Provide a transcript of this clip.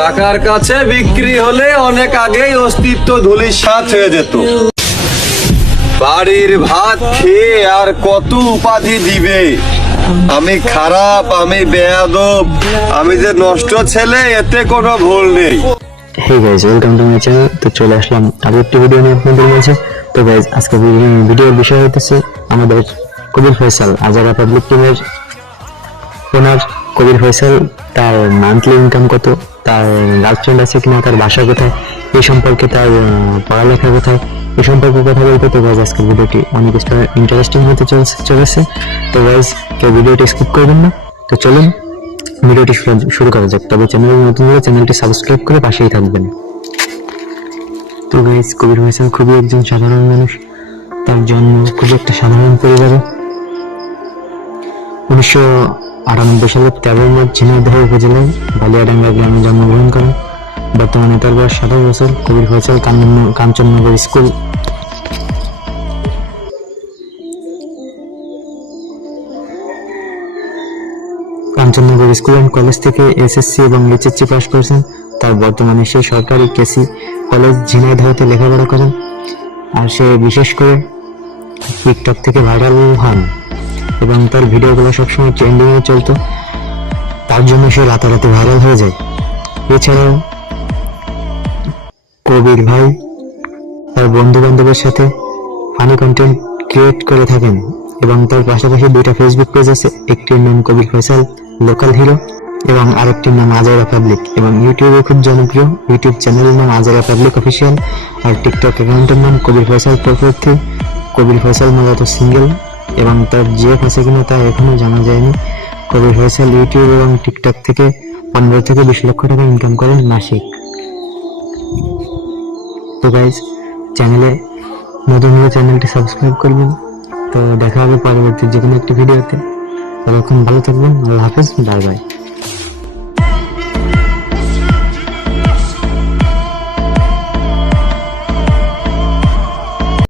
টাকার কাছে বিক্রি হলে অনেক আগেই অস্তিত্ব ধুলির সাথ হয়ে যেত। বাড়ির ভাত খেয়ে আর কত উপাধি দিবে? আমি খারাপ, আমি বেয়াদব, আমি যে নষ্ট ছেলে, এতে কোনো ভুল নেই। Hey guys welcome to my channel তো চলে আসলাম আরও একটি ভিডিও নিয়ে আপনাদের তো গাইজ আজকে ভিডিওর বিষয় আমাদের কবির ফয়সাল, আজারা পাবলিক টিমের ওনার কবির ফয়সাল, তার মান্থলি ইনকাম কত, তার গার্লফ্রেন্ড আছে কিনা, তার বাসা কোথায় এই সম্পর্কে তার পড়ালেখা কোথায় এই সম্পর্কে কথা বলতে তো গাইজ আজকের ভিডিওটি অনেক ইন্টারেস্টিং হতে চলছে, চলেছে। তো গাইজ কেউ ভিডিওটি স্কিপ করবেন না। তো চলুন, ভিডিওটি শুরু- করা যাক। তবে চ্যানেল নতুন হলে চ্যানেলটি সাবস্ক্রাইব করে পাশেই থাকবেন। তো গাইজ কবির হোসেন খুবই একজন সাধারণ মানুষ। তার জন্ম খুবই একটা সাধারণ পরিবারে। উনিশশো আটানব্বই সালের তেরোই মার্চ ঝিনাইদহ উপজেলায় বালিয়াডাঙ্গা গ্রামে জন্মগ্রহণ করেন। বর্তমানে তার বয়স সাতাশ বছর। Kabir Faisal Kanchannagar school. Kanchannagar school and college থেকে এসএসসি এবং এইচএসসি পাশ করেছেন। তার বর্তমানে সে সরকারি কেসি কলেজ ঝিনাইদহতে লেখাপড়া করেন। আর সে বিশেষ করে টিকটক থেকে ভাইরাল হন। এবং তার ভিডিওগুলো সবসময় ট্রেন্ডিংয়ে চলতো, তার জন্য সে রাতারাতি ভাইরাল হয়ে যায়। এছাড়াও কবির ভাই তার বন্ধু বান্ধবের সাথে ফানি কন্টেন্ট ক্রিয়েট করে থাকেন এবং তার পাশাপাশি দুইটা ফেসবুক পেজ আছে, একটির নাম কবির ফয়সাল লোকাল হিরো এবং আরেকটির নাম আজারা পাবলিক এবং ইউটিউবে খুব জনপ্রিয়। ইউটিউব চ্যানেলের নাম আজারা পাবলিক অফিসিয়াল আর টিকটক অ্যাকাউন্টের নাম কবির ফয়সাল প্রকৃতি। কবির ফয়সাল মূলত সিঙ্গেল এবং তার জিএফ আছে কিনা তা এখনও জানা যায়নি। তবে ফয়সাল ইউটিউব এবং টিকটক থেকে পনেরো থেকে বিশ লক্ষ টাকা ইনকাম করেন মাসিক। তো গাইজ চ্যানেলে নতুন হলে চ্যানেলটি সাবস্ক্রাইব করবেন। তো দেখা হবে পরবর্তী যে কোনো একটি ভিডিওতে ততক্ষণ ভালো থাকবেন, আল্লাহ হাফেজ বাই বাই